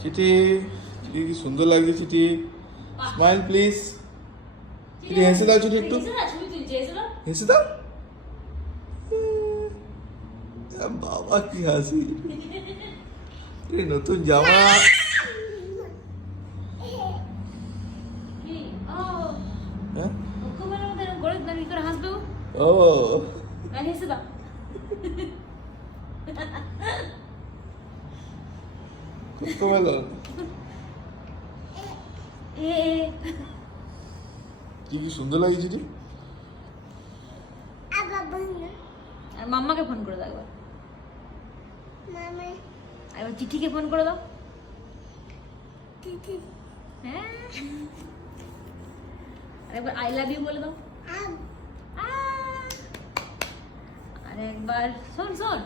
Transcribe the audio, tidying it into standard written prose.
চিঠি চিঠি কি সুন্দর লাগছে চিঠি স্মাইল প্লিজ চিঠি হেসে দাও চিঠি একটু হেসে দাও বাবা কি হাসি নতুন জামা হ্যাঁ ও কোকোমেলন কি সুন্দর লাগে চিঠি আর মাম্মাকে ফোন করে দাও একবার চিঠিকে ফোন করে দাও হ্যাঁ আর একবার আই লাভ ইউ বলে দাও আর একবার শোন